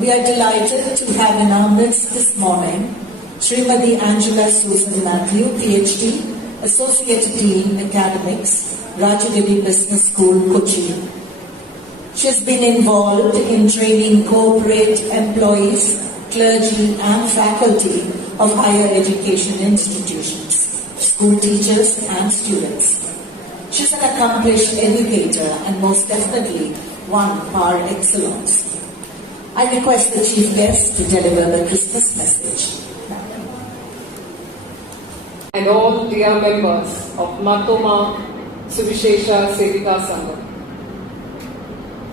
We are delighted to have in our midst this morning Srimati Angela Susan Matthew, PhD, Associate Dean, Academics, Rajagiri Business School, Kochi. She has been involved in training corporate employees, clergy and faculty of higher education institutions, school teachers and students. She's an accomplished educator and most definitely one par excellence. I request the chief guest to deliver the Christmas message. And all dear members of Marthoma Suvishesha Sevika Sangha.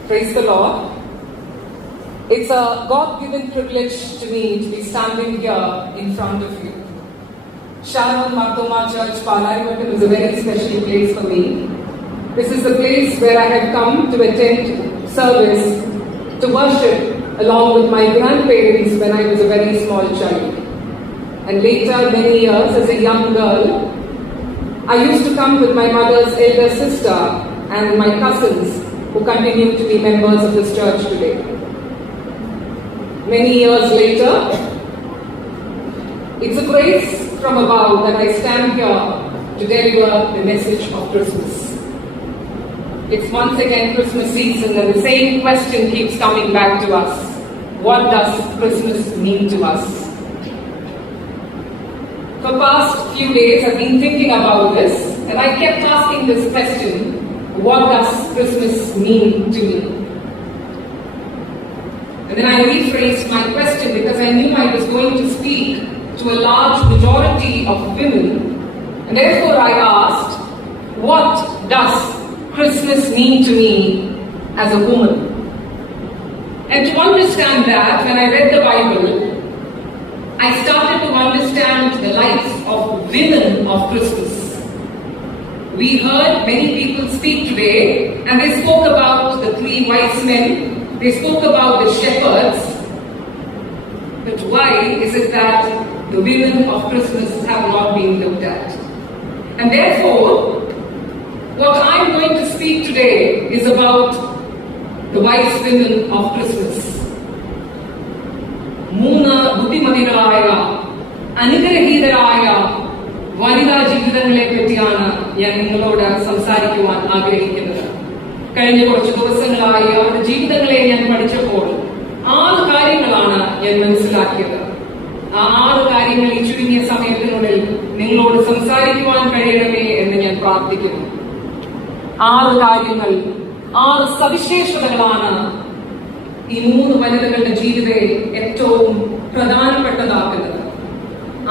Praise the Lord. It's a God-given privilege to me to be standing here in front of you. Sharon Marthoma Church, Palaivattam is a very special place for me. This is the place where I have come to attend service, to worship along with my grandparents when I was a very small child. And later, many years as a young girl, I used to come with my mother's elder sister and my cousins who continue to be members of this church today. Many years later, it's a grace from above that I stand here to deliver the message of Christmas. It's once again Christmas season and the same question keeps coming back to us. What does Christmas mean to us? For the past few days I've been thinking about this and I kept asking this question, what does Christmas mean to me? And then I rephrased my question because I knew I was going to speak to a large majority of women, and therefore I asked, what does Christmas mean to me as a woman? And to understand that, when I read the Bible, I started to understand the life of women of Christmas. We heard many people speak today, and they spoke about the 3 wise men, they spoke about the shepherds, but why is it that the women of Christmas have not been looked at? And therefore, what I'm going to speak today is about the wise women of Christmas. മൂന്ന് ബുദ്ധിമതികളായ അനുഗ്രഹീതരായ വനിതാ ജീവിതങ്ങളെ പറ്റിയാണ് ഞാൻ നിങ്ങളോട് സംസാരിക്കുവാൻ ആഗ്രഹിക്കുന്നത്. കഴിഞ്ഞ കുറച്ച് ദിവസങ്ങളായി അവരുടെ ജീവിതങ്ങളെ ഞാൻ പഠിച്ചപ്പോൾ 6 കാര്യങ്ങളാണ് ഞാൻ മനസ്സിലാക്കിയത്. ആ 6 കാര്യങ്ങൾ ഈ ചുരുങ്ങിയ സമയത്തിനുള്ളിൽ നിങ്ങളോട് സംസാരിക്കുവാൻ കഴിയണമേ എന്ന് ഞാൻ പ്രാർത്ഥിക്കുന്നു. 6 കാര്യങ്ങൾ, 6 സവിശേഷതകളാണ് ഈ 3 വനിതകളുടെ ജീവിതത്തെ ഏറ്റവും പ്രധാനപ്പെട്ടതാക്കുന്നത്.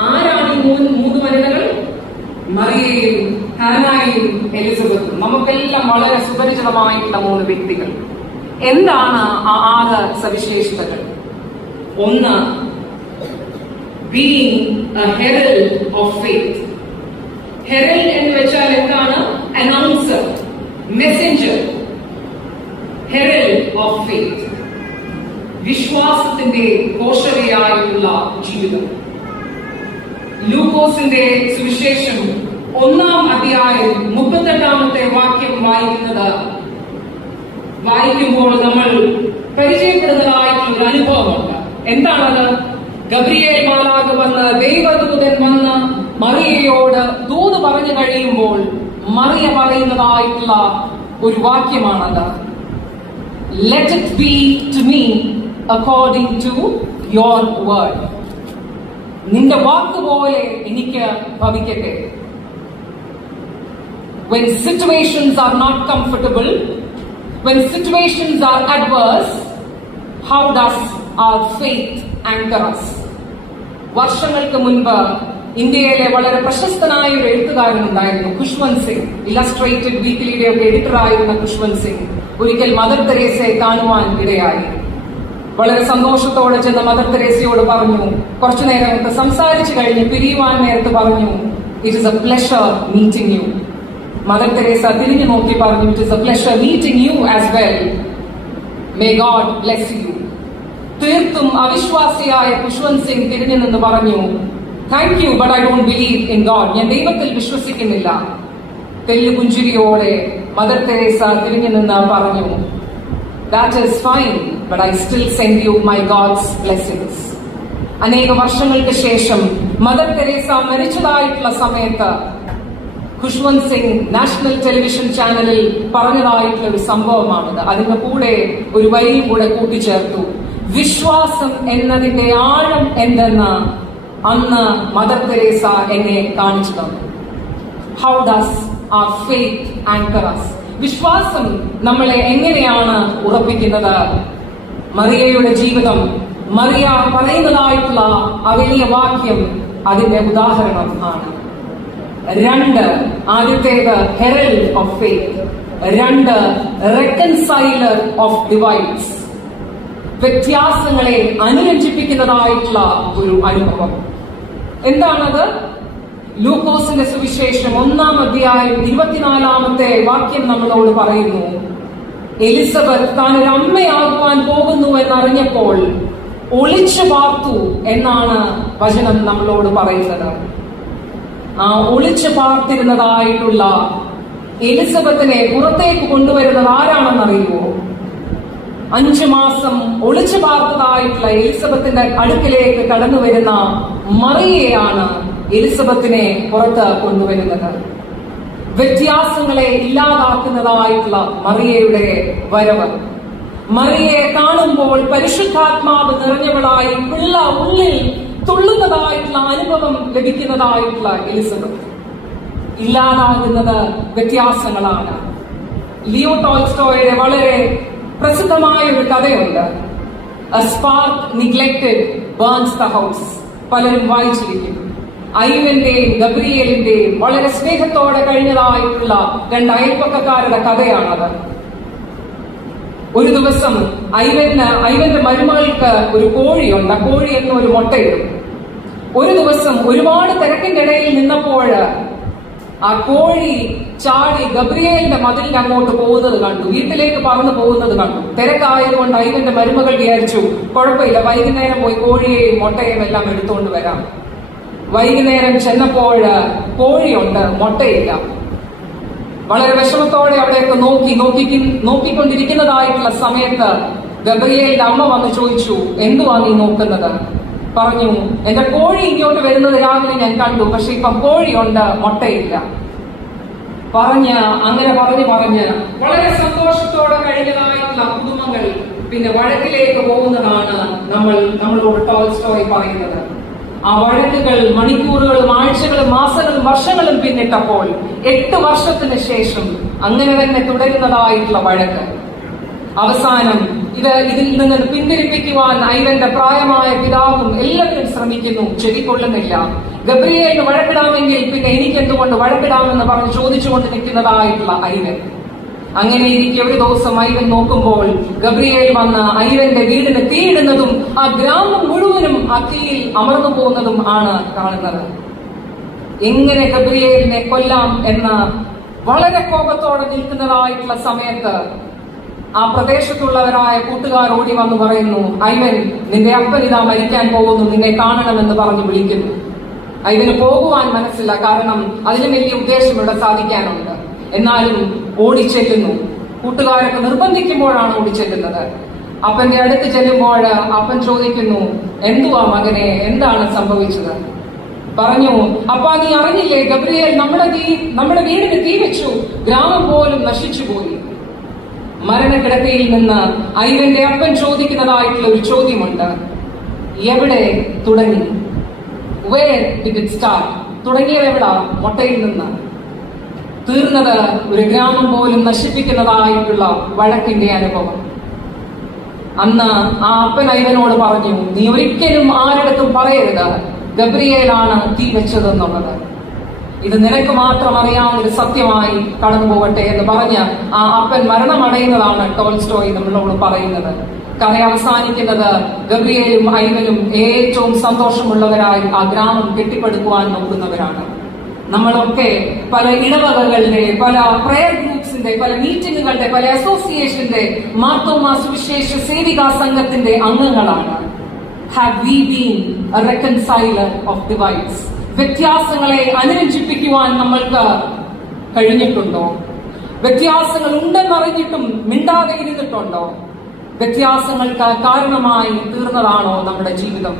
ആരാണ് ഈ 3 വനിതകൾ? മറിയയും ഹാനായും എലിസബത്തും. നമുക്കെല്ലാം വളരെ സുപരിചിതമായിട്ടുള്ള 3 വ്യക്തികൾ. എന്താണ് ആ 6 സവിശേഷതകൾ? 1, being a herald of faith. Herald എന്ന് വെച്ചാൽ എന്താണ്? Announcer, messenger, herald of faith. വിശ്വാസത്തിന്റെ ഘോഷകയായുള്ള ജീവിതം. ലൂക്കോസിന്റെ സുവിശേഷം 1-ാം അധ്യായം 38-ാമത്തെ വാക്യം വായിക്കുമ്പോൾ നമ്മൾ പരിചയപ്പെടുന്നതായിട്ടുള്ള ഒരു അനുഭവമുണ്ട്. എന്താണത്? ഗബ്രിയേൽ മാലാഖ വന്ന്, ദൈവദൂതൻ വന്ന് മറിയയോട് ദൂത് പറഞ്ഞു കഴിയുമ്പോൾ മറിയ പറയുന്നതായിട്ടുള്ള ഒരു വാക്യമാണത്. Let it be to me according to your word. നിന്റെ വാക്കുപോലെ എനിക്ക് ഭവിക്കട്ടെ. When situations are not comfortable, when situations are adverse, how does our faith anchor us? വർഷങ്ങൾക്ക് മുൻപ് ഇന്ത്യയിലെ വളരെ പ്രശസ്തനായ ഒരു എഴുത്തുകാരനുണ്ടായിരുന്നു, ഖുശ്വന്ത് സിംഗ്. ഇല്ലസ്ട്രേറ്റഡ് വീക്കിലിയുടെ ഒക്കെ എഡിറ്ററായിരുന്ന ഖുശ്വന്ത് സിംഗ് ഒരിക്കൽ മദർ തെരേസയെ കാണുവാൻ ഇടയായി. വളരെ സന്തോഷത്തോടെ ചെന്ന മദർ തെരേസയോട് പറഞ്ഞു, കുറച്ചു നേരം സംസാരിച്ചു കഴിഞ്ഞ് പിരിയുവാൻ നേരത്ത് പറഞ്ഞു, it is a pleasure meeting you. Mother Teresa തിരിഞ്ഞു നോക്കി പറഞ്ഞു, it is a pleasure meeting you as well. May God bless you. തീർത്തും അവിശ്വാസിയായ ഖുശ്വന്ത് സിംഗ് തിരിഞ്ഞു നിന്ന് പറഞ്ഞു, thank you, but I don't believe in God. ഞാൻ ദൈവത്തിൽ വിശ്വസിക്കുന്നില്ല. തെല്ലുപുഞ്ചിരിയോടെ മദർ തെരേസ തിരിഞ്ഞു നിന്ന് പറഞ്ഞു, That is fine, but I still send you my God's blessings. അനേക വർഷങ്ങൾക്ക് ശേഷം മദർ തെരേസ മരിച്ചതായിട്ടുള്ള സമയത്ത് ഖുഷ്വന്ത് സിംഗ് നാഷണൽ ടെലിവിഷൻ ചാനലിൽ പറഞ്ഞതായിട്ടുള്ള ഒരു സംഭവമാണിത്. അതിന്റെ കൂടെ ഒരു വരിയും കൂടെ കൂട്ടിച്ചേർത്തു. വിശ്വാസം എന്നതിന്റെ ആഴം എന്തെന്ന് അന്ന് മദർ തെരേസ എന്നെ കാണിച്ചു തന്നു. How does our faith anchor us? വിശ്വാസം നമ്മളെ എങ്ങനെയാണ് ഉറപ്പിക്കുന്നത്? മറിയയുടെ ജീവിതം, മറിയ പറയുന്നതായിട്ടുള്ള ആ വലിയ വാക്യം അതിന്റെ ഉദാഹരണം ആണ്. 2, ആദ്യത്തേത് ഹെറൽഡ് ഓഫ് ഫെയ്ത്ത്, 2 റെക്കൺസൈലർ ഓഫ് ഡിവൈഡ്സ്, വ്യത്യാസങ്ങളെ അനുരഞ്ജിപ്പിക്കുന്നതായിട്ടുള്ള ഒരു അനുഭവം. എന്താണത്? ലൂക്കോസിന്റെ സുവിശേഷം 1-ാം അധ്യായം 24-ാമത്തെ വാക്യം നമ്മളോട് പറയുന്നു, എലിസബത്ത് താൻ ഒരു അമ്മയാകുവാൻ പോകുന്നു എന്നറിഞ്ഞപ്പോൾ ഒളിച്ചു പാർത്തു എന്നാണ് വചനം നമ്മളോട് പറയുന്നത്. ആ ഒളിച്ചു പാർത്തിരുന്നതായിട്ടുള്ള എലിസബത്തിനെ പുറത്തേക്ക് കൊണ്ടുവരുന്നത് ആരാണെന്നറിയുമോ? 5 മാസം ഒളിച്ചു പാർത്തതായിട്ടുള്ള എലിസബത്തിന്റെ അടുക്കിലേക്ക് കടന്നു വരുന്ന മറിയയാണ് എലിസബത്തിനെ പുറത്ത് കൊണ്ടുവരുന്നത്. വ്യത്യാസങ്ങളെ ഇല്ലാതാക്കുന്നതായിട്ടുള്ള മറിയയുടെ വരവ്. മറിയയെ കാണുമ്പോൾ പരിശുദ്ധാത്മാവ് നിറഞ്ഞവളായി പിള്ള ഉള്ളിൽ തുള്ളുന്നതായിട്ടുള്ള അനുഭവം ലഭിക്കുന്നതായിട്ടുള്ള എലിസബത്ത്. ഇല്ലാതാകുന്നത് വ്യത്യാസങ്ങളാണ്. ലിയോ ടോൾസ്റ്റോയുടെ വളരെ പ്രസിദ്ധമായ ഒരു കഥയുണ്ട്, a spark neglected burns the house. പലരും വായിച്ചിരിക്കും. ഐവന്റെയും ഗബ്രിയേലിന്റെയും വളരെ സ്നേഹത്തോടെ കഴിഞ്ഞതായിട്ടുള്ള 2 അയൽപ്പക്കക്കാരുടെ കഥയാണത്. ഒരു ദിവസം ഐവന്റെ മരുമകൾക്ക് ഒരു കോഴിയുണ്ട്. ആ കോഴി എന്നും ഒരു മുട്ടയിടും. ഒരു ദിവസം ഒരുപാട് തിരക്കിന്റെ ഇടയിൽ നിന്നപ്പോൾ ആ കോഴി ചാടി ഗബ്രിയേലിന്റെ മതിലിന് അങ്ങോട്ട് പോകുന്നത് കണ്ടു, വീട്ടിലേക്ക് പറന്നു പോകുന്നത് കണ്ടു. തിരക്കായതുകൊണ്ട് ഐവന്റെ മരുമകൾ വിചാരിച്ചു, കുഴപ്പമില്ല, വൈകുന്നേരം പോയി കോഴിയെയും മുട്ടയും എല്ലാം എടുത്തുകൊണ്ട് വരാം. വൈകുന്നേരം ചെന്നപ്പോൾ കോഴിയുണ്ട്, മുട്ടയില്ല. വളരെ വിഷമത്തോടെ അവിടെയൊക്കെ നോക്കിക്കൊണ്ടിരിക്കുന്നതായിട്ടുള്ള സമയത്ത് ഗബ്രിയേലിന്റെ അമ്മ വന്ന് ചോദിച്ചു, എന്തുവാ നീ നോക്കുന്നത്? പറഞ്ഞു, എന്റെ കോഴി ഇങ്ങോട്ട് വരുന്നത് രാവിലെ ഞാൻ കണ്ടു, പക്ഷെ ഇപ്പം കോഴിയുണ്ട്, മുട്ടയില്ല. അങ്ങനെ പറഞ്ഞ് വളരെ സന്തോഷത്തോടെ കഴിഞ്ഞതായിട്ടുള്ള കുടുംബങ്ങൾ പിന്നെ വഴക്കിലേക്ക് പോകുന്നതാണ് നമ്മളോട് ടോൾസ്റ്റോയ് പറയുന്നത്. ആ വഴക്കുകൾ മണിക്കൂറുകളും ആഴ്ചകളും മാസങ്ങളും വർഷങ്ങളും പിന്നിട്ടപ്പോൾ 8 വർഷത്തിന് ശേഷം അങ്ങനെ തന്നെ തുടരുന്നതായിട്ടുള്ള വഴക്ക്. അവസാനം ഇതിൽ നിന്ന് പിന്തിരിപ്പിക്കുവാൻ ഐവന്റെ പ്രായമായ പിതാവും എല്ലാവരും ശ്രമിക്കുന്നു, ചെവിക്കൊള്ളുന്നില്ല. ഗബ്രിയേലിന് വഴക്കിടാമെങ്കിൽ പിന്നെ എനിക്കെന്തുകൊണ്ട് വഴക്കിടാമെന്ന് പറഞ്ഞ് ചോദിച്ചുകൊണ്ട് നിൽക്കുന്നതായിട്ടുള്ള ഐവൻ. അങ്ങനെ ഇരിക്കെ ഒരു ദിവസം ഐവൻ നോക്കുമ്പോൾ ഗബ്രിയേൽ വന്ന് ഐവന്റെ വീടിന് തീയിടുന്നതും ആ ഗ്രാമം മുഴുവനും ആ തീയിൽ അമർന്നു പോകുന്നതും ആണ് കാണുന്നത്. എങ്ങനെ ഗബ്രിയേലിനെ കൊല്ലാം എന്ന് വളരെ കോപത്തോടെ നിൽക്കുന്നതായിട്ടുള്ള സമയത്ത് ആ പ്രദേശത്തുള്ളവരായ കൂട്ടുകാർ ഓടി വന്ന് പറയുന്നു, ഐവൻ, നിന്റെ അപ്പൻ ഇതാ മരിക്കാൻ പോകുന്നു, നിന്നെ കാണണമെന്ന് പറഞ്ഞ് വിളിക്കുന്നു. ഐവന് പോകുവാൻ മനസ്സില്ല, കാരണം അതിലും വലിയ ഉദ്ദേശം ഇവിടെ സാധിക്കാനുണ്ട്. എന്നാലും ഓടിച്ചെല്ലുന്നു. കൂട്ടുകാരൊക്കെ നിർബന്ധിക്കുമ്പോഴാണ് ഓടിച്ചെല്ലുന്നത്. അപ്പന്റെ അടുത്ത് ചെല്ലുമ്പോൾ അപ്പൻ ചോദിക്കുന്നു, എന്തുവാ മകനെ, എന്താണ് സംഭവിച്ചത്? പറഞ്ഞു, അപ്പാ നീ അറിഞ്ഞില്ലേ, ഗബ്രിയേൽ നമ്മുടെ വീടിന് തീ വെച്ചു, ഗ്രാമം പോലും നശിച്ചുപോയി. മരണക്കിടക്കയിൽ നിന്ന് ഐവന്റെ അപ്പൻ ചോദിക്കുന്നതായിട്ടുള്ള ഒരു ചോദ്യമുണ്ട്, എവിടെ തുടങ്ങി? Where did it start? തുടങ്ങിയത് എവിടാ? മുട്ടയിൽ നിന്ന്. തീർന്നത് ഒരു ഗ്രാമം പോലും നശിപ്പിക്കുന്നതായിട്ടുള്ള വഴക്കിന്റെ അനുഭവം. അന്ന് ആ അപ്പൻ ഐവനോട് പറഞ്ഞു, നീ ഒരിക്കലും ആരിടത്തും പറയരുത് ഗബ്രിയേലാണ് തീ വെച്ചതെന്നുള്ളത്. ഇത് നിനക്ക് മാത്രം അറിയാവുന്ന ഒരു സത്യമായി കടന്നു പോകട്ടെ എന്ന് പറഞ്ഞ് ആ അപ്പൻ മരണമടയുന്നതാണ് ടോൾസ്റ്റോയ് നമ്മളോട് പറയുന്നത്. കഥ അവസാനിക്കുന്നത് ഗബ്രിയേലും ഐവനും ഏറ്റവും സന്തോഷമുള്ളവരായി ആ ഗ്രാമം കെട്ടിപ്പടുക്കുവാൻ നോക്കുന്നവരാണ്. നമ്മളൊക്കെ പല ഇടവകകളുടെ, പല പ്രയർ ഗ്രൂപ്പ്സിന്റെ, പല മീറ്റിങ്ങുകളുടെ, പല അസോസിയേഷന്റെ, മാർത്തോമാ സുവിശേഷ സേവികാ സംഘത്തിന്റെ അംഗങ്ങളാണ്. Have we been a reconciler of divides? വ്യത്യാസങ്ങളെ അനുരഞ്ജിപ്പിക്കുവാൻ നമ്മൾക്ക് കഴിഞ്ഞിട്ടുണ്ടോ? വ്യത്യാസങ്ങൾ ഉണ്ടെന്നറിഞ്ഞിട്ടും മിണ്ടാതെ ഇരുന്നിട്ടുണ്ടോ? വ്യത്യാസങ്ങൾക്ക് കാരണമായി തീർന്നതാണോ നമ്മുടെ ജീവിതം?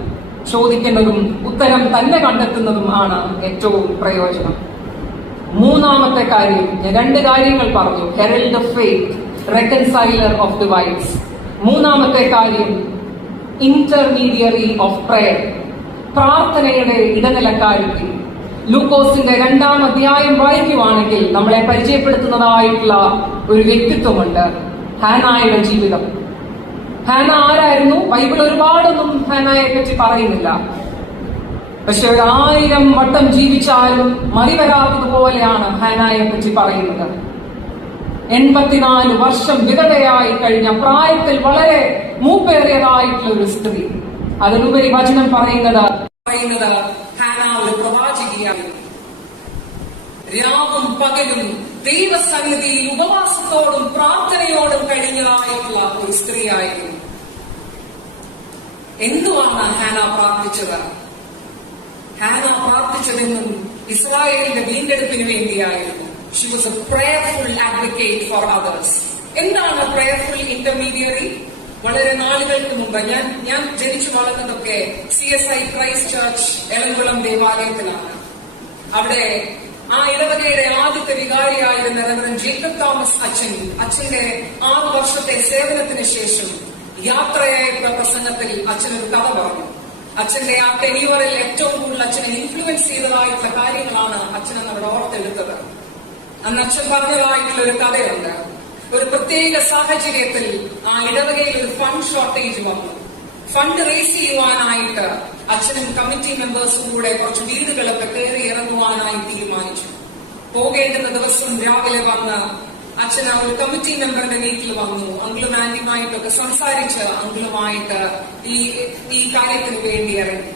ചോദിക്കുന്നതും ഉത്തരം തന്നെ കണ്ടെത്തുന്നതും ആണ് ഏറ്റവും പ്രയോജനം. മൂന്നാമത്തെ കാര്യം, ഞാൻ 2 കാര്യങ്ങൾ പറഞ്ഞു. ഹെറൽഡ് of faith, reconciler of divides. മൂന്നാമത്തെ കാര്യം, ഇന്റർമീഡിയറി ഓഫ് പ്രയർ, പ്രാർത്ഥനയുടെ ഇടനിലക്കാരിക്ക്. ലൂക്കോസിന്റെ 2-ാം അധ്യായം വായിക്കുവാണെങ്കിൽ നമ്മളെ പരിചയപ്പെടുത്തുന്നതായിട്ടുള്ള ഒരു വ്യക്തിത്വമുണ്ട്, ഹാനായുടെ ജീവിതം. ഹാന ആരായിരുന്നു? ബൈബിൾ ഒരുപാടൊന്നും ഹാനയെ പറ്റി പറയുന്നില്ല. പക്ഷെ 1000 വട്ടം ജീവിച്ചാലും മറിവരാത്തതുപോലെയാണ് ഹാനയെ പറ്റി പറയുന്നത്. 84 വർഷം വിധവയായി കഴിഞ്ഞ പ്രായത്തിൽ വളരെ മൂപ്പേറിയതായിട്ടുള്ള ഒരു സ്ത്രീ. അതിലുപരി വചനം പറയുന്നത് ഹാന ഒരു പ്രവാചകിയായിരുന്നു. രാവും പകലും ദൈവസന്നിധിയിൽ ഉപവാസത്തോടും പ്രാർത്ഥനയോടും കഴിഞ്ഞതായിട്ടുള്ള ഒരു സ്ത്രീയായിരുന്നു. എന്തുവാണ് ഹാന പ്രാർത്ഥിച്ചത്? ഹാന പ്രാർത്ഥിച്ചതെന്നും ഇസ്രായേലിന്റെ വീണ്ടെടുപ്പിന് വേണ്ടിയായിരുന്നു. She was a prayerful advocate for others. എന്താണ് prayerful intermediary? വളരെ നാളുകൾക്ക് മുമ്പ് ഞാൻ ജനിച്ചു വളർന്നതൊക്കെ CSI ക്രൈസ്റ്റ് ചർച്ച് എളംകുളം ദേവാലയത്തിലാണ്. അവിടെ ആ ഇടവകയുടെ ആദ്യത്തെ വികാരിയായിരുന്ന റെവറൻഡ് ജേക്കബ് തോമസ് അച്ഛന്റെ 6 വർഷത്തെ സേവനത്തിന് ശേഷം യാത്രയായിട്ടുള്ള പ്രസംഗത്തിൽ അച്ഛനൊരു കഥ പറഞ്ഞു. അച്ഛന്റെ ആ ടെന്യൂറിൽ ഏറ്റവും കൂടുതൽ അച്ഛനെ ഇൻഫ്ലുവൻസ് ചെയ്തതായിട്ടുള്ള കാര്യങ്ങളാണ് അച്ഛൻ അവിടെ ഓർത്തെടുത്തത്. അന്ന് അച്ഛൻ പറഞ്ഞതായിട്ടുള്ള ഒരു കഥയുണ്ട്. ഒരു പ്രത്യേക സാഹചര്യത്തിൽ ആ ഇടവകയിൽ ഒരു ഫണ്ട് ഷോർട്ടേജ് വന്നു. ഫണ്ട് റേസ് ചെയ്യുവാനായിട്ട് അച്ഛനും കമ്മിറ്റി മെമ്പേഴ്സും കൂടെ കുറച്ച് വീടുകളൊക്കെ കയറി ഇറങ്ങുവാനായി തീരുമാനിച്ചു. പോകേണ്ടുന്ന ദിവസം രാവിലെ വന്ന് അച്ഛൻ ഒരു കമ്മിറ്റി മെമ്പറിന്റെ വീട്ടിൽ വന്നു. അങ്കിളും ആന്റിയുമായിട്ടൊക്കെ സംസാരിച്ച് അങ്കിളുമായിട്ട് ഈ കാര്യത്തിന് വേണ്ടി ഇറങ്ങി.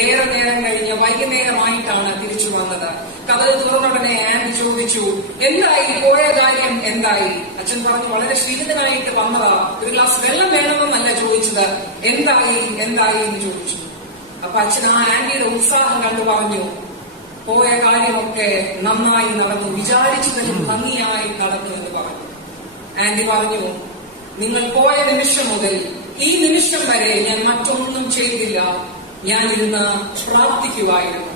ഏറെ നേരം കഴിഞ്ഞ് വൈകുന്നേരമായിട്ടാണ് തിരിച്ചു വന്നത്. കഥ തുറന്നുടനെ ആന്റി ചോദിച്ചു, എന്തായി, പോയ കാര്യം എന്തായി? അച്ഛൻ പറഞ്ഞു, വളരെ ക്ഷീണിതനായിട്ട് വന്നതാ, ഒരു ഗ്ലാസ് വെള്ളം വേണമെന്നല്ല ചോദിച്ചത്, എന്തായി എന്ന് ചോദിച്ചു. അപ്പൊ അച്ഛൻ ആ ആന്റിയുടെ ഉത്സാഹം കണ്ടു പറഞ്ഞു, പോയ കാര്യമൊക്കെ നന്നായി നടന്നു, വിചാരിച്ചതിലും ഭംഗിയായി നടന്നു എന്ന് പറഞ്ഞു. ആന്റി പറഞ്ഞു, നിങ്ങൾ പോയ നിമിഷം മുതൽ ഈ നിമിഷം വരെ ഞാൻ മറ്റൊന്നും ചെയ്തില്ല. ഞാനിരുന്ന് പ്രാർത്ഥിക്കുവായിരുന്നു.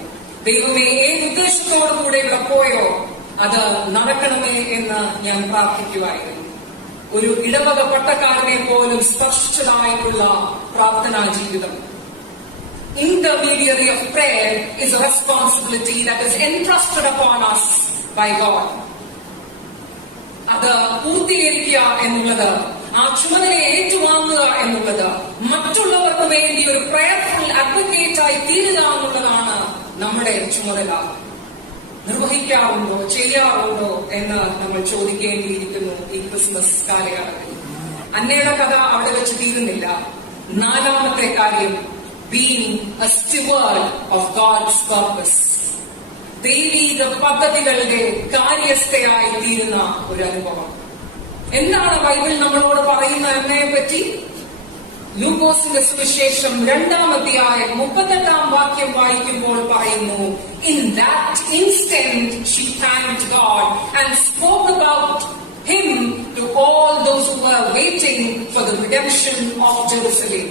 ദൈവമേ, ഏത് ഉദ്ദേശത്തോടുകൂടെ ഇവിടെ പോയോ അത് നടക്കണമേ എന്ന് ഞാൻ പ്രാർത്ഥിക്കുവായിരുന്നു. ഒരു ഇടവക പട്ടക്കാരനെ പോലും സ്പർശിച്ചതായിട്ടുള്ള പ്രാർത്ഥനാ ജീവിതം. Intermediary of prayer is a responsibility that is entrusted upon us by God. അത് പൂർത്തീകരിക്കുക എന്നുള്ളത്, ആ ചുമതലയെ ഏറ്റുവാങ്ങുക എന്നുള്ളത്, മറ്റുള്ളവർക്ക് വേണ്ടി ഒരു പ്രയർഫുൾ അഡ്വക്കേറ്റായി തീരുക എന്നുള്ളതാണ് നമ്മുടെ ചുമതല. നിർവഹിക്കാറുണ്ടോ, ചെയ്യാറുണ്ടോ എന്ന് നമ്മൾ ചോദിക്കേണ്ടിയിരിക്കുന്നു ഈ ക്രിസ്മസ് കാലയളവിൽ. അന്നയുടെ കഥ അവിടെ വെച്ച് തീരുന്നില്ല. 4-ാമത്തെ കാര്യം, being a steward of God's purpose. ദൈവീക പദ്ധതികളുടെ കാര്യസ്ഥയായി തീരുന്ന ഒരു അനുഭവം. എന്താണ് ബൈബിൾ നമ്മളോട് പറയുന്ന അമ്മയെ പറ്റി? ലൂക്കോസിന്റെ സുവിശേഷം 2-ാം അധ്യായം 38-ാം വാക്യം വായിക്കുമ്പോൾ പറയുന്നു, In that instant she thanked God and spoke about him to all those who were waiting for the redemption of Jerusalem.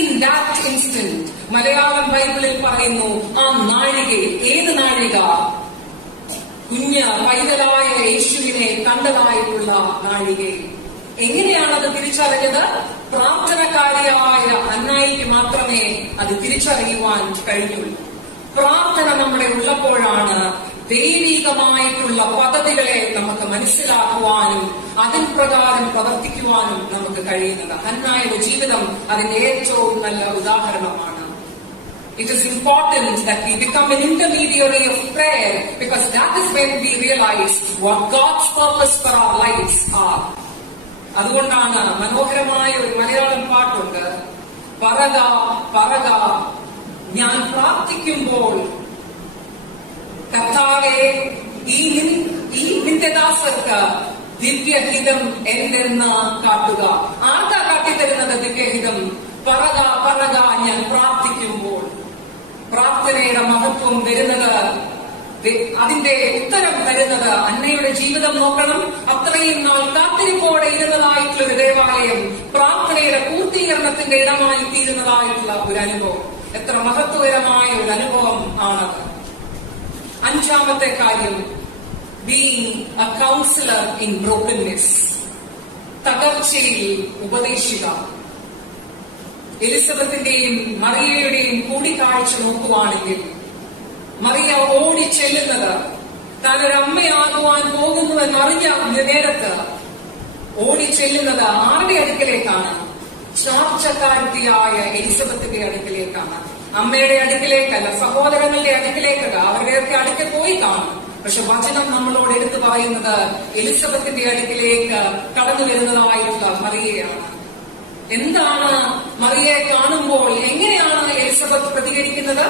In that instant. Malayalam ബൈബിളിൽ പറയുന്നു ആ നാഴികയിൽ. ഏത് നാഴിക? കുഞ്ഞ് പൈതലായ യേശുവിനെ കണ്ടതായിട്ടുള്ള നാഴികയിൽ. എങ്ങനെയാണത് തിരിച്ചറിഞ്ഞത്? പ്രാർത്ഥനക്കാരിയായ അന്നായിക്ക് മാത്രമേ അത് തിരിച്ചറിയുവാൻ കഴിഞ്ഞുള്ളൂ. പ്രാർത്ഥന നമ്മുടെ ഉള്ളപ്പോഴാണ് ദൈവികമായിട്ടുള്ള പദ്ധതികളെ നമുക്ക് മനസ്സിലാക്കുവാനും അതിൻ പ്രകാരം പ്രവർത്തിക്കുവാനും നമുക്ക് കഴിയുന്നത്. ഹന്നായുടെ ജീവിതം അതിന്റെ ഏറ്റവും നല്ല ഉദാഹരണമാണ്. It is important that we become an intermediary of prayer because that is when we realize what God's purpose for our lives are. അതുകൊണ്ടാണ് മനോഹരമായ ഒരു മലയാളം പാട്ടുണ്ട്, പറക പറക ഞാൻ പ്രാർത്ഥിക്കുമ്പോൾ കർത്താവേ ഈ നിത്യദാസർക്ക് ദിവ്യഹിതം എന്തെന്ന് കാട്ടുക. ആർക്കാ കാട്ടിത്തരുന്നത് ദിവ്യഹിതം? പറക പറക ഞാൻ പ്രാർത്ഥിക്കുമ്പോൾ. പ്രാർത്ഥനയുടെ മഹത്വം വരുന്നത് അതിന്റെ ഉത്തരം തരുന്നത് അന്നയുടെ ജീവിതം നോക്കണം. അത്രയും നാൾ കാത്തിരിപ്പോടെ ഇരുന്നതായിട്ടുള്ള ഒരു ദേവാലയം പ്രാർത്ഥനയുടെ പൂർത്തീകരണത്തിന്റെ ഇടമായി തീരുന്നതായിട്ടുള്ള ഒരു അനുഭവം. എത്ര മഹത്വകരമായ ഒരു അനുഭവം ആണത്. അഞ്ചാമത്തെ കാര്യം, ബീയിങ് എ കൗൺസിലർ ഇൻ ബ്രോക്കൻനെസ്. തകർച്ചയിൽ ഉപദേശിക. എലിസബത്തിന്റെയും മറിയയുടെയും കൂടിക്കാഴ്ച നോക്കുവാണെങ്കിൽ മറിയ ഓടിച്ചെല്ലുന്നത് താനൊരമ്മയാകുവാൻ പോകുന്നുവെന്നറിഞ്ഞ നേരത്ത് ഓടിച്ചെല്ലുന്നത് ആരുടെ അടുക്കലേക്കാണ്? ചാർച്ചക്കാരത്തിയായ എലിസബത്തിന്റെ അടുക്കലേക്കാണ്. അമ്മയുടെ അടുക്കലേക്കല്ല, സഹോദരങ്ങളുടെ അടുക്കലേക്കല്ല. അവരുടെയൊക്കെ അടുക്കൽ പോയി കാണും. പക്ഷെ വചനം നമ്മളോട് എടുത്തു പറയുന്നത് എലിസബത്തിന്റെ അടുക്കിലേക്ക് കടന്നു വരുന്നതായിട്ടുള്ള മറിയയാണ്. എന്താണ് മറിയയെ കാണുമ്പോൾ എങ്ങനെയാണ് എലിസബത്ത് പ്രതികരിക്കുന്നത്?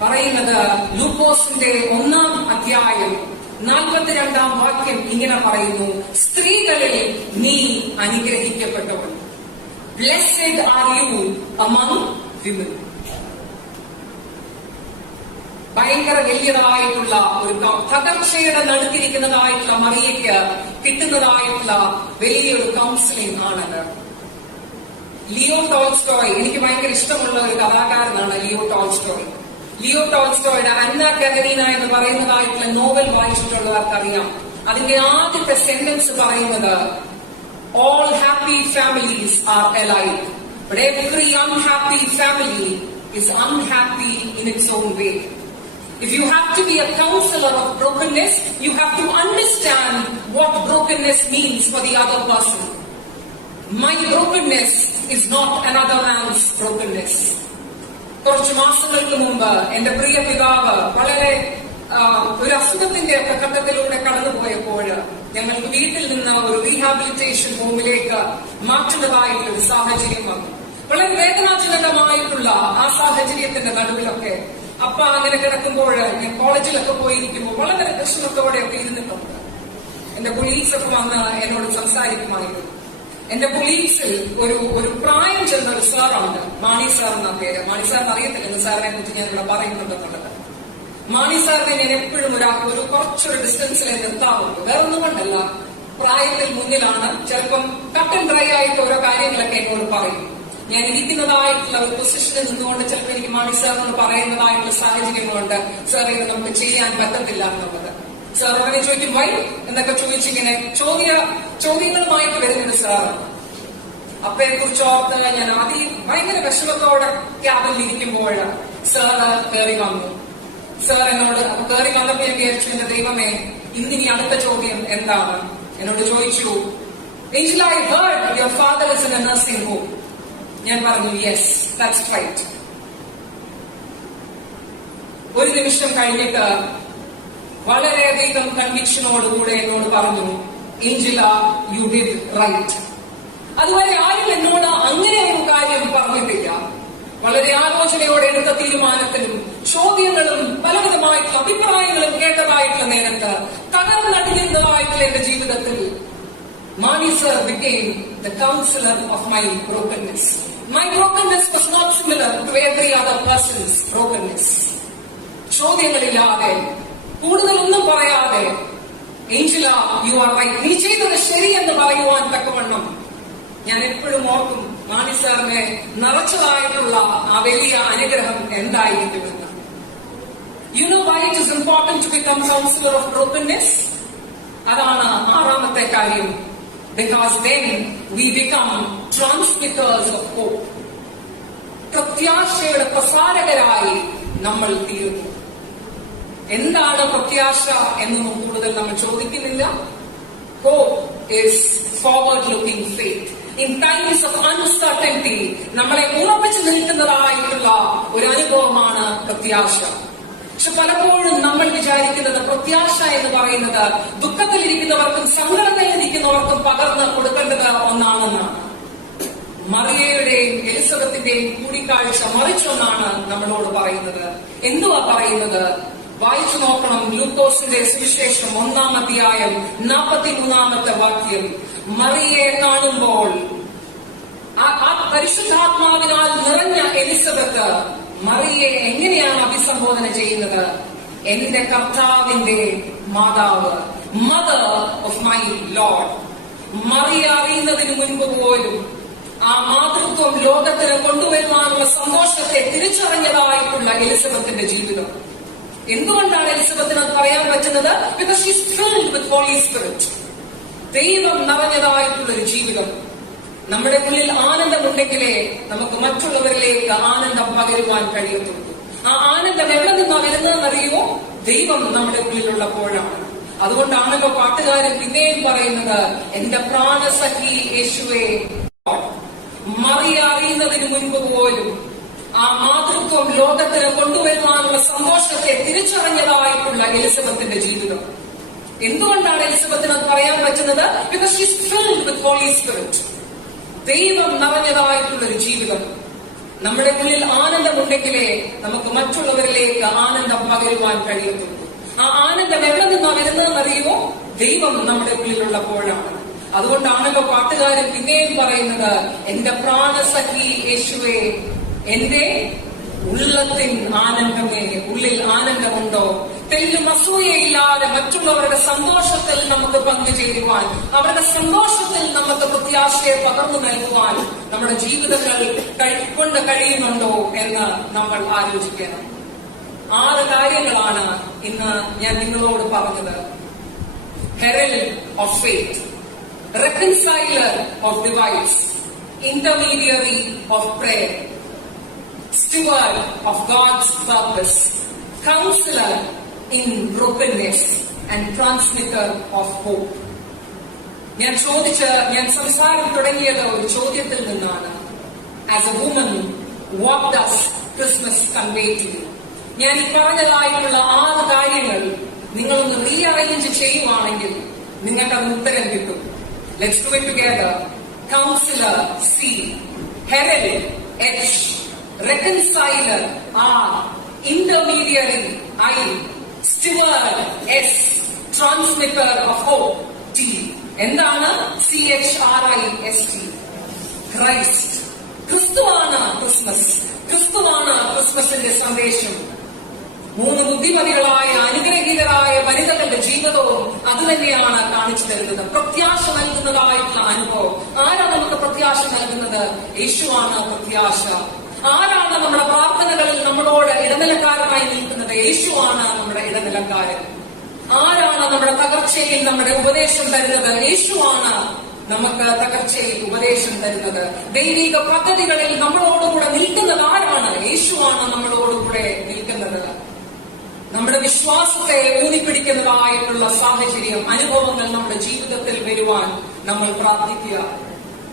പറയുന്നത് ലൂക്കോസിന്റെ 1-ാം അധ്യായം 42-ാം വാക്യം ഇങ്ങനെ പറയുന്നു: സ്ത്രീകളിൽ നീ അനുഗ്രഹിക്കപ്പെട്ടവൾ. Blessed are you among women. ഭയങ്കര വലിയതായിട്ടുള്ള ഒരു തകർച്ചയുടെ നടുക്കിരിക്കുന്നതായിട്ടുള്ള മറിയയ്ക്ക് കിട്ടുന്നതായിട്ടുള്ള വലിയൊരു കൗൺസിലിംഗ് ആണത്. ലിയോ ടോൾസ്റ്റോയ്, എനിക്ക് ഭയങ്കര ഇഷ്ടമുള്ള ഒരു കഥാകാരനാണ് ലിയോ ടോൾസ്റ്റോയ്. ലിയോ ടോൾസ്റ്റോയുടെ അന്ന കരനീന എന്ന് പറയുന്നതായിട്ടുള്ള നോവൽ വായിച്ചിട്ടുള്ളവർക്കറിയാം. അതിന്റെ ആദ്യത്തെ സെന്റൻസ് പറയുന്നത് all happy families are alike, but every unhappy family is unhappy in its own way. If you have to be a counselor of brokenness, you have to understand what brokenness means for the other person. My brokenness is not another man's brokenness. കുറച്ച് മാസങ്ങൾക്ക് മുമ്പ് എന്റെ പ്രിയ പിതാവ് വളരെ ഒരു അസുഖത്തിന്റെ ഒക്കെ ഘട്ടത്തിലൂടെ കടന്നുപോയപ്പോൾ ഞങ്ങൾക്ക് വീട്ടിൽ നിന്ന് ഒരു റീഹാബിലിറ്റേഷൻ ഹോമിലേക്ക് മാറ്റുന്നതായിട്ടുള്ള ഒരു സാഹചര്യം വന്നു. വളരെ വേദനാജനകമായിട്ടുള്ള ആ സാഹചര്യത്തിന്റെ നടുവിലൊക്കെ അപ്പ അങ്ങനെ കിടക്കുമ്പോൾ ഞാൻ കോളേജിലൊക്കെ പോയിരിക്കുമ്പോൾ വളരെ വിഷമത്തോടെയൊക്കെ ഇരുന്നിട്ടുണ്ട്. എന്റെ കൊളീഗ്സ് ഒക്കെ വന്ന് എന്നോട് സംസാരിക്കുമായിരുന്നു. എന്റെ കൊളീഗ്സിൽ ഒരു പ്രായം ചെന്ന ഒരു സാറുണ്ട്, മാണി സാർ എന്ന പേര്. മാണി സാറിന് അറിയത്തില്ല സാറിനെ കുറിച്ച് ഞാൻ ഇവിടെ പറയുന്നുണ്ടെന്നുള്ളത്. മാണി സാറിനെ ഞാൻ എപ്പോഴും ഒരു കുറച്ചൊരു ഡിസ്റ്റൻസിലെ നിർത്താറുള്ളൂ. വേറൊന്നും കൊണ്ടല്ല, പ്രായത്തിൽ മുന്നിലാണ്. ചിലപ്പം കട്ട് ആൻഡ് ഡ്രൈ ആയിട്ട് ഓരോ കാര്യങ്ങളൊക്കെ എന്നോട് പറയും. ഞാൻ ഇരിക്കുന്നതായിട്ടുള്ള ഒരു പൊസിഷനിൽ നിന്നുകൊണ്ട് ചിലപ്പോൾ എനിക്ക് മാണി സാറിനോട് പറയുന്നതായിട്ടുള്ള സാഹചര്യങ്ങളുണ്ട്. സാർ ഇത് നമുക്ക് ചെയ്യാൻ പറ്റത്തില്ല എന്നുള്ളത്. സാർ ഉടനെ ചോദിക്കും വൈ എന്നൊക്കെ ചോദിച്ചിങ്ങനെ ചോദ്യങ്ങളുമായിട്ട് വരുന്നുണ്ട് സാർ. അപ്പയെ കുറിച്ച് ഓർത്ത് ഞാൻ ആദ്യം ഭയങ്കര വിഷമത്തോടെ ക്യാബിൽ ഇരിക്കുമ്പോൾ സാറ് കയറി വന്നു. സാർ എന്നോട് കയറി വന്നപ്പോ ഞാൻ വിചാരിച്ചു, എന്റെ ദൈവമേ, ഇന്നിനി അടുത്ത ചോദ്യം എന്താണ്? എന്നോട് ചോദിച്ചു, Angel, I heard your father is in A nursing home. ഞാൻ പറഞ്ഞു യെസ്, ദാറ്റ്സ് റൈറ്റ്. ഒരു നിമിഷം കഴിഞ്ഞിട്ട് വളരെയധികം കൺവിക്ഷനോടുകൂടെ എന്നോട് പറഞ്ഞു, ഏഞ്ചല, യു ഡിഡ് റൈറ്റ്. അതുവരെ ആരും എന്നോട് അങ്ങനെ ഒരു കാര്യം പറഞ്ഞിട്ടില്ല. വളരെ ആലോചനയോടെ എടുത്ത തീരുമാനത്തിലും ചോദ്യങ്ങളും പലവിധമായിട്ടുള്ള അഭിപ്രായങ്ങളും കേട്ടതായിട്ടുള്ള നേരത്ത് തകർന്നടിഞ്ഞതായിട്ടുള്ള എന്റെ ജീവിതത്തിൽ Mani sir became the counselor of my brokenness. My brokenness was not similar to every other person's brokenness. ചോദ്യങ്ങളില്ലാതെ, കൂടുതലൊന്നും പറയാതെ, ഏഞ്ചല, യു ആർ റൈറ്റ്, നീ ചെയ്തത് ശരിയെന്ന് പറയുവാൻ തക്കവണ്ണം ഞാൻ എപ്പോഴും ഓർക്കും മാണി സാറിനെ നിറച്ചതായിട്ടുള്ള ആ വലിയ അനുഗ്രഹം എന്തായിരിക്കുമെന്ന്. You know why it is important to become counselor of brokenness? അതാണ് ആറാമത്തെ കാര്യം. Because then we become transmitters of hope. പ്രത്യാശയുടെ പ്രസാരകരായി നമ്മൾ തീരുന്നു. എന്താണ് പ്രത്യാശ എന്ന് കൂടുതൽ നമ്മൾ ചോദിക്കുന്നില്ല. Hope is forward-looking faith. In times of uncertainty, നമ്മളെ ഉറപ്പിച്ചു നിൽക്കുന്നതായിട്ടുള്ള ഒരു അനുഭവമാണ് പ്രത്യാശ. പക്ഷെ പലപ്പോഴും നമ്മൾ വിചാരിക്കുന്നത് പ്രത്യാശ എന്ന് പറയുന്നത് ദുഃഖത്തിലിരിക്കുന്നവർക്കും സങ്കടത്തിലിരിക്കുന്നവർക്കും പകർന്ന് കൊടുക്കേണ്ടത് ഒന്നാണെന്നാണ്. മറിയയുടെയും എലിസബത്തിന്റെയും കൂടിക്കാഴ്ച മറിച്ചൊന്നാണ് നമ്മളോട് പറയുന്നത്. എന്തുവാ പറയുന്നത്? വായിച്ചു നോക്കണം. ലൂക്കോസിന്റെ സുവിശേഷം 1-ാം അധ്യായം 43-ാമത്തെ വാക്യം. മറിയയെ കാണുമ്പോൾ ആ പരിശുദ്ധാത്മാവിനാൽ നിറഞ്ഞ എലിസബത്ത് മറിയയെ എങ്ങനെയാണ് അഭിസംബോധന ചെയ്യുന്നത്? എന്റെ കർത്താവിന്റെ മാതാവ്, മദർ ഓഫ് മൈ ലോർഡ്. മറിയ അറിയുന്നതിന് മുൻപ് പോലും ആ മാതൃത്വം ലോകത്തിന് കൊണ്ടുവരുവാനുള്ള സന്തോഷത്തെ തിരിച്ചറിഞ്ഞതായിട്ടുള്ള എലിസബത്തിന്റെ ജീവിതം. എന്തുകൊണ്ടാണ് എലിസബത്തിന് അത് പറയാൻ പറ്റുന്നത്? Because she is filled with Holy Spirit. ദൈവം നിറഞ്ഞതായിട്ടുള്ള ഒരു ജീവിതം. നമ്മുടെ ഉള്ളിൽ ആനന്ദമുണ്ടെങ്കിലേ നമുക്ക് മറ്റുള്ളവരിലേക്ക് ആനന്ദം പകരുവാൻ കഴിയത്തുള്ളൂ. ആ ആനന്ദം എവിടെ നിന്നാ വരുന്നതെന്നറിയുമോ? ദൈവം നമ്മുടെ ഉള്ളിലുള്ളപ്പോഴാണ്. അതുകൊണ്ടാണല്ലോ പാട്ടുകാരൻ പിന്നെയും പറയുന്നത്, എന്റെ പ്രാണസഖി യേശുവേ. മറിയ അറിയുന്നതിന് മുൻപ് പോലും ആ മാതൃത്വം ലോകത്തിന് കൊണ്ടുവരുവാനുള്ള സന്തോഷത്തെ തിരിച്ചറിഞ്ഞതായിട്ടുള്ള എലിസബത്തിന്റെ ജീവിതം. എന്തുകൊണ്ടാണ് എലിസബത്തിന് അത് പറയാൻ പറ്റുന്നത്? Because she is filled with Holy Spirit. ദൈവം നിറഞ്ഞതായിട്ടുള്ള ഒരു ജീവിതം. നമ്മുടെ ഉള്ളിൽ ആനന്ദമുണ്ടെങ്കിലേ നമുക്ക് മറ്റുള്ളവരിലേക്ക് ആനന്ദം പകരുവാൻ കഴിയത്തുള്ളൂ. ആ ആനന്ദം എവിടെ നിന്നാ വരുന്നതെന്നറിയുമോ? ദൈവം നമ്മുടെ ഉള്ളിലുള്ളപ്പോഴാണ്. അതുകൊണ്ടാണല്ലോ പാട്ടുകാരൻ പിന്നെയും പറയുന്നത്, എന്റെ പ്രാണസഖി യേശുവേ. എന്റെ ഉള്ളത്തിൻ ആനന്ദമേ. ഉള്ളിൽ ആനന്ദമുണ്ടോ? തെല്ലും അസൂയയില്ലാതെ മറ്റുള്ളവരുടെ സന്തോഷത്തിൽ നമുക്ക് പങ്കുചേരുവാൻ, അവരുടെ സന്തോഷത്തിൽ നമുക്ക് പ്രത്യാശയെ പകർന്നു നൽകുവാൻ നമ്മുടെ ജീവിതങ്ങൾ കൊണ്ട് കഴിയുന്നുണ്ടോ എന്ന് നമ്മൾ ആലോചിക്കണം. 6 കാര്യങ്ങളാണ് ഇന്ന് ഞാൻ നിങ്ങളോട് പറഞ്ഞത്. Herald of faith, reconciler of divides, intermediary of prayer, steward of God's purpose, counselor in brokenness, and transmitter of hope. ഞാൻ സംസാരം തുടങ്ങിയത് ഒരു ചോദ്യത്തിൽ നിന്നാണ്. As a woman, what does Christmas convey to you? ഞാൻ ഈ പറഞ്ഞതായിട്ടുള്ള 6 കാര്യങ്ങൾ നിങ്ങളൊന്ന് റീഅറേഞ്ച് ചെയ്യുവാണെങ്കിൽ നിങ്ങൾക്ക് അത് ഉത്തരം കിട്ടും. Let's do it together. Counselor, C. Herald, H. Reconciler, R. Intermediary, I. Steward, S. Transmitter of hope, T. എന്താണ് CHRIST? Christ. ക്രിസ്തുവാണ് ക്രിസ്മസ്. ക്രിസ്തുവാണ് ക്രിസ്മസിന്റെ സന്ദേശം. 3 ബുദ്ധിമതികളായ അനുഗ്രഹീതരായ വനിതകളുടെ ജീവിതവും അത് തന്നെയാണ് കാണിച്ചു തരുന്നത്. പ്രത്യാശ നൽകുന്നതായിട്ടുള്ള അനുഭവം. ആരാണ് നമുക്ക് പ്രത്യാശ നൽകുന്നത്? യേശുവാണ് പ്രത്യാശ. ആരാണ് നമ്മുടെ പ്രാർത്ഥനകളിൽ നമ്മളോട് ഇടനിലക്കാരനായി നിൽക്കുന്നത്? യേശുവാണ് നമ്മുടെ ഇടനിലക്കാരൻ. ആരാണ് നമ്മുടെ തകർച്ചയിൽ നമ്മുടെ ഉപദേശം തരുന്നത്? യേശുവാണ് നമുക്ക് തകർച്ചയിൽ ഉപദേശം തരുന്നത്. ദൈവിക പദ്ധതികളിൽ നമ്മളോടുകൂടെ നിൽക്കുന്നത് ആരാണ്? യേശുവാണ് നമ്മളോടുകൂടെ നിൽക്കുന്നത്. നമ്മുടെ വിശ്വാസത്തെ ഊന്നിപ്പിടിക്കുന്നതായിട്ടുള്ള സാഹചര്യം, അനുഭവങ്ങൾ നമ്മുടെ ജീവിതത്തിൽ വരുവാൻ നമ്മൾ പ്രാർത്ഥിക്കുക.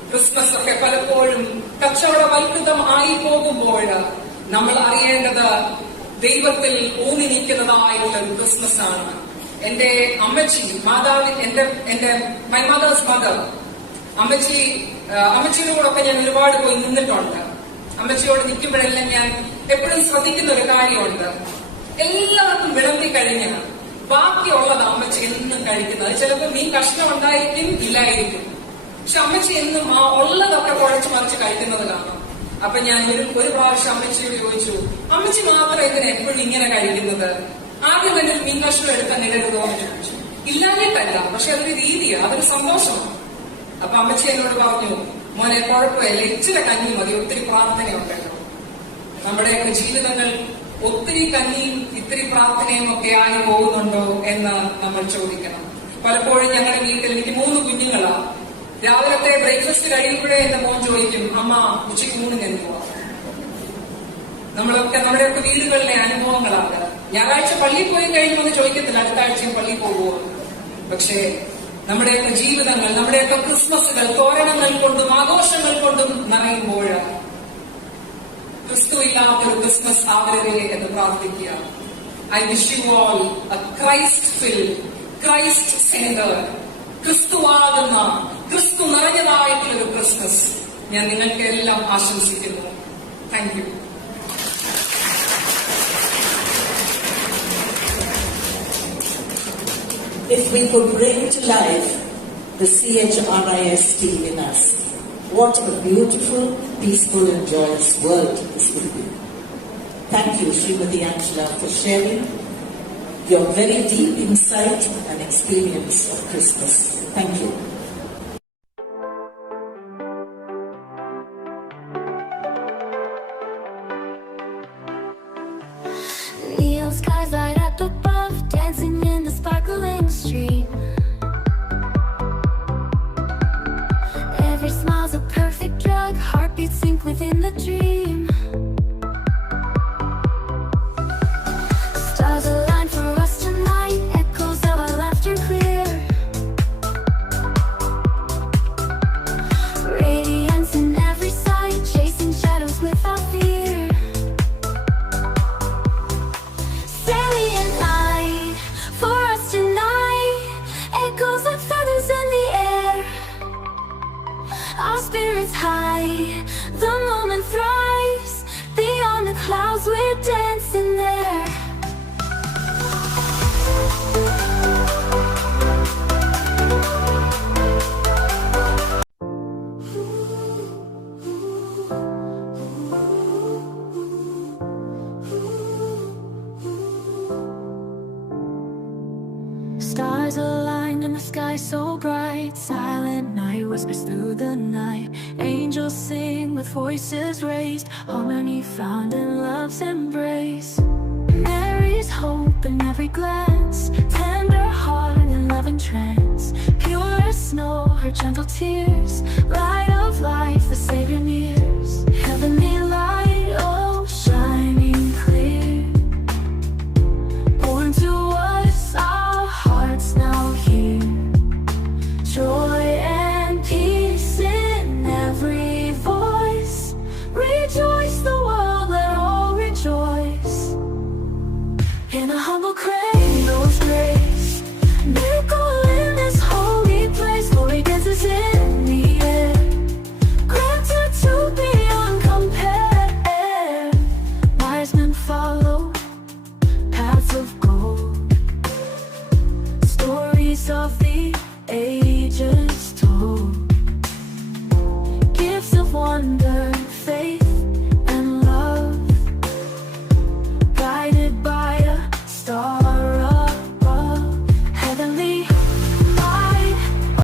ക്രിസ്മസ് ഒക്കെ പലപ്പോഴും കച്ചവടവൽകൃതം ആയി പോകുമ്പോൾ നമ്മൾ അറിയേണ്ടത് ദൈവത്തിൽ ഊന്നി നിൽക്കുന്നതായിട്ടുള്ള ഒരു ക്രിസ്മസ് ആണ്. എന്റെ അമ്മച്ചി, മൈ മദേഴ്സ് മദർ, അമ്മച്ചിയുടെ കൂടെ ഞാൻ ഒരുപാട് പോയി നിന്നിട്ടുണ്ട്. അമ്മച്ചിയോട് നിൽക്കുമ്പോഴെല്ലാം ഞാൻ എപ്പോഴും ശ്രദ്ധിക്കുന്ന ഒരു കാര്യമുണ്ട്. എല്ലാവർക്കും വിളമ്പി കഴിഞ്ഞ ബാക്കിയുള്ളത് അമ്മച്ചി എന്നും കഴിക്കുന്നത്. ചിലപ്പോൾ മീൻ കഷ്ണം ഉണ്ടായിരിക്കും, ഇല്ലായിരിക്കും. പക്ഷെ അമ്മച്ചി എന്നും ആ ഉള്ളതൊക്കെ കുഴച്ച് മറിച്ച് കഴിക്കുന്നത് കാണാം. അപ്പൊ ഞാൻ ഒരു പ്രാവശ്യം അമ്മച്ചിയോട് ചോദിച്ചു, അമ്മച്ചി മാത്രം ഇതിനെ എപ്പോഴും ഇങ്ങനെ കഴിക്കുന്നത്? ആദ്യം തന്നെ ഒരു മീൻ കഷ്ണം എടുക്കാൻ ഇടരുതോ എന്ന് ചോദിച്ചു. ഇല്ലാഞ്ഞിട്ടല്ല, പക്ഷെ അതൊരു രീതിയാണ്, അതൊരു സന്തോഷമാണ്. അപ്പൊ അമ്മച്ചി എന്നോട് പറഞ്ഞു, മോനെ കുഴപ്പമില്ല, ഇച്ചിരി കഞ്ഞി മതി, ഒത്തിരി പ്രാർത്ഥനയുണ്ടല്ലോ. നമ്മുടെയൊക്കെ ജീവിതങ്ങൾ ഒത്തിരി കഞ്ഞിയും ഇത്തിരി പ്രാർത്ഥനയും ഒക്കെ ആയി പോകുന്നുണ്ടോ എന്ന് നമ്മൾ ചോദിക്കണം. പലപ്പോഴും ഞങ്ങളുടെ വീട്ടിൽ എനിക്ക് 3 കുഞ്ഞുങ്ങളാ. രാവിലത്തെ ബ്രേക്ക്ഫാസ്റ്റ് കഴിയുമ്പോഴേ എന്റെ മോൻ ചോദിക്കും, അമ്മ ഉച്ചയ്ക്ക് ഊണിന് എന്തുവാ? നമ്മുടെയൊക്കെ വീടുകളിലെ അനുഭവങ്ങളാണ്. ഞായറാഴ്ച പള്ളിയിൽ പോയി കഴിയുമ്പോൾ ചോദിക്കത്തില്ല അടുത്ത ആഴ്ചയും പള്ളിയിൽ പോകുമോ. പക്ഷേ നമ്മുടെയൊക്കെ ജീവിതങ്ങൾ, നമ്മുടെയൊക്കെ ക്രിസ്മസുകൾ തോരണങ്ങൾ കൊണ്ടും ആഘോഷങ്ങൾ കൊണ്ടും നിറയുമ്പോൾ ക്രിസ്തു ഇല്ലാത്തൊരു ക്രിസ്മസ് ആവരുതേ എന്ന് പ്രാർത്ഥിക്കുക. I wish you all a Christ filled, Christ centred, ക്രിസ്തുവാകുന്ന, ക്രിസ്തു നിറഞ്ഞതായിട്ടുള്ളൊരു ക്രിസ്മസ് ഞാൻ നിങ്ങൾക്ക് എല്ലാം ആശംസിക്കുന്നു. Thank you. If we could bring to life the CHRIST in us, what a beautiful, peaceful and joyous world this will be. Thank you, Srimati Angela, for sharing your very deep insight and experience of Christmas. Thank you. Neon skies light up above, dancing in the sparkling stream. Every smile's a perfect drug, heartbeats sync within the dream. Stars align for us tonight, echoes of our laughter clear. Radiance in every sight, chasing shadows without fear. Salient night for us tonight, echoes like feathers in the air. Our spirits high, the moment thrives. Beyond the clouds, we're dancing there. Stars aligned in the sky so bright. Silent night whispers through the night. Angels sing with voices raised. Harmony found in love's embrace. Mary's hope in every glance. Tender heart in loving trance. Pure as snow, her gentle tears. Light of life, the Savior nears. Heavenly light, oh, shining clear. Born to us, our hearts now hear. Joy and peace in every voice. Rejoice the world, let all rejoice. In a humble cradle's grace, miracle in this holy place. Glory dances in the air, granted to beyond compare. Wise men follow paths of gold, stories of the age